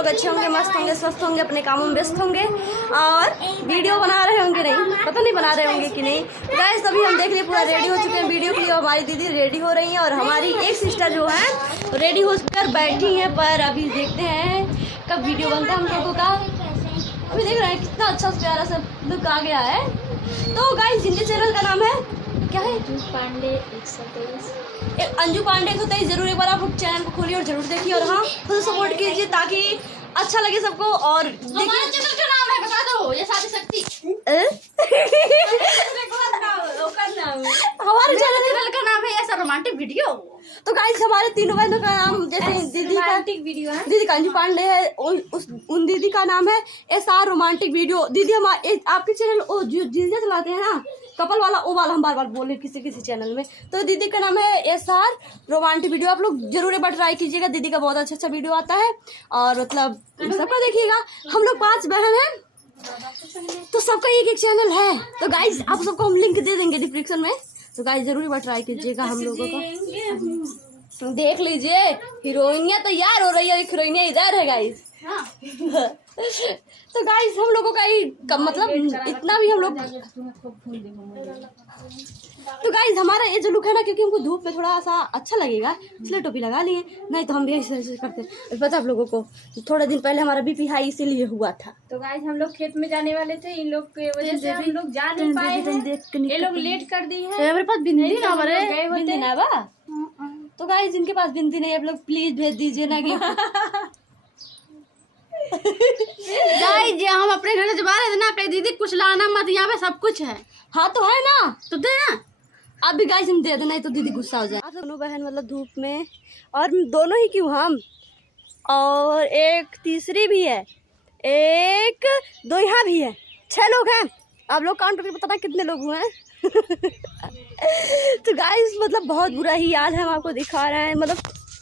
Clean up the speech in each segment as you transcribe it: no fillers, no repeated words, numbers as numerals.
लोग अच्छे होंगे, मस्त होंगे, स्वस्थ होंगे, अपने कामों में व्यस्त होंगे और वीडियो बना रहे होंगे, नहीं पता नहीं बना रहे होंगे कि नहीं। गाइस अभी हम देख लिए पूरा रेडी हो चुके हैं वीडियो के लिए। हमारी दीदी रेडी हो रही हैं और हमारी एक सिस्टर जो है रेडी होकर बैठी हैं, पर अभी देखते हैं कब वीडियो बनता है हम लोगों का। अभी देख रहे हैं कितना अच्छा प्यारा सा लुक आ गया है। तो गाइस जिनके चैनल का नाम है क्या है, अंजू पांडे 123। अंजू पांडे 123। जरूर एक बार आप चैनल को खोलिए और जरूर देखिए और हाँ खुद सपोर्ट कीजिए ताकि अच्छा लगे सबको। और हमारे चैनल का नाम है बता दो, ये साथी शक्ति। हमारे चैनल का नाम है ऐसा रोमांटिक वीडियो। तो गाइस हमारे तीनों बहनों का नाम जैसे दीदी का वीडियो है, दीदी का अंजू पांडे है, उन दीदी का नाम है SR रोमांटिक वीडियो। दीदी हमारे आपके चैनल जो जिंदा चलाते हैं ना कपल वाला, वो वाला हम बार बार बोले किसी चैनल में। तो दीदी का नाम है SR रोमांटिक वीडियो। आप लोग जरूर एक बार ट्राई कीजिएगा, दीदी का बहुत अच्छा वीडियो आता है और मतलब सबका देखिएगा। हम लोग 5 बहन हैं तो सबका एक चैनल है। तो गाइस आप सबको हम लिंक दे देंगे डिस्क्रिप्शन में, तो गाइस जरूर एक बार ट्राई कीजिएगा। हम लोगों का देख लीजिए हीरोइनिया तैयार हो रही है, एक हीरोइनिया इधर है गाइस। तो गाइस हम लोगों का ही मतलब इतना भी हम लोग, तो गाइस हमारा ये जो लुक है ना, क्योंकि हमको धूप में थोड़ा सा अच्छा लगेगा इसलिए टोपी लगा लिए, नहीं तो हम भी ऐसे करते। पता आप लोगों को थोड़े दिन पहले हमारा BP हाई इसीलिए हुआ था। तो गाइस हम लोग खेत में जाने वाले थे, इन लोग की वजह से हम लोग जा नहीं पाए हैं। ये लोग लेट कर दी है। मेरे पास बिंदी ना हमारे बिंदी ना बा। तो गाइस जिनके पास बिंदी नहीं, आप लोग प्लीज भेज दीजिए ना कि गाइस हम अपने घर से जब आ रहे थे ना, अपने दीदी कुछ लाना मत, यहाँ पे सब कुछ है। हाँ तो है ना, तो दे ना आप भी गाइस हम दे देना, नहीं तो दीदी गुस्सा हो जाए। आप दोनों बहन मतलब धूप में, और दोनों ही क्यों, हम और एक तीसरी भी है, एक दो यहाँ भी है, 6 लोग हैं। आप लोग काउंट करके बताना कितने लोग हुए हैं। तो गाइस मतलब बहुत बुरा ही हाल है, हम आपको दिखा रहे हैं, मतलब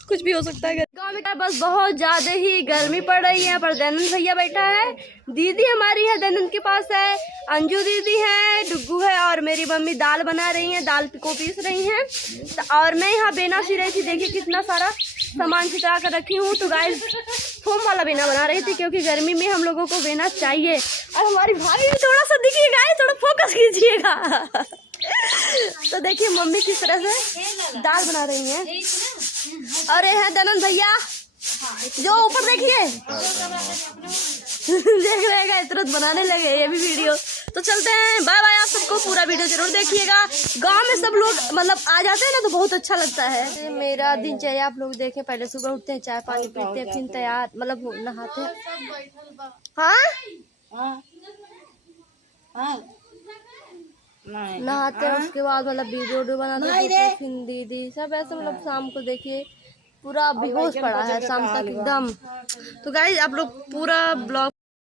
कुछ भी हो सकता है गाँव में। बस बहुत ज्यादा ही गर्मी पड़ रही है, पर दयानंद भैया बैठा है, दीदी हमारी है दयानंद के पास है, अंजू दीदी है, डुग्गू है और मेरी मम्मी दाल बना रही हैं, दाल को पीस रही हैं। और मैं यहाँ बेना सी रही थी, देखिए कितना सारा सामान छिटा कर रखी हूँ। तो गाइस फोम वाला बेना बना रही थी क्योंकि गर्मी में हम लोगों को बेना चाहिए। और हमारी भाभी भी थोड़ा सा दिखिए गाइस, थोड़ा फोकस कीजिएगा। तो देखिए मम्मी किस तरह से दाल बना रही हैं। और ये है दयानंद भैया जो ऊपर देखिए देख रहेगा, तुरंत बनाने लगे ये भी वीडियो। तो चलते हैं, बाय बाय। आप सबको पूरा वीडियो जरूर देखिएगा। गांव में सब लोग मतलब आ जाते हैं ना तो बहुत अच्छा लगता है। मेरा दिनचर्या आप लोग देखें, पहले सुबह उठते हैं, चाय पानी पीते हैं, फिर तैयार मतलब नहाते हैं। हाँ नहाते हैं, उसके बाद मतलब वीडियो बनाते हैं, फिर दीदी सब ऐसे मतलब शाम को देखिए पूरा बेहोश पड़ा है शाम तक एकदम। तो गाइस आप लोग पूरा ब्लॉग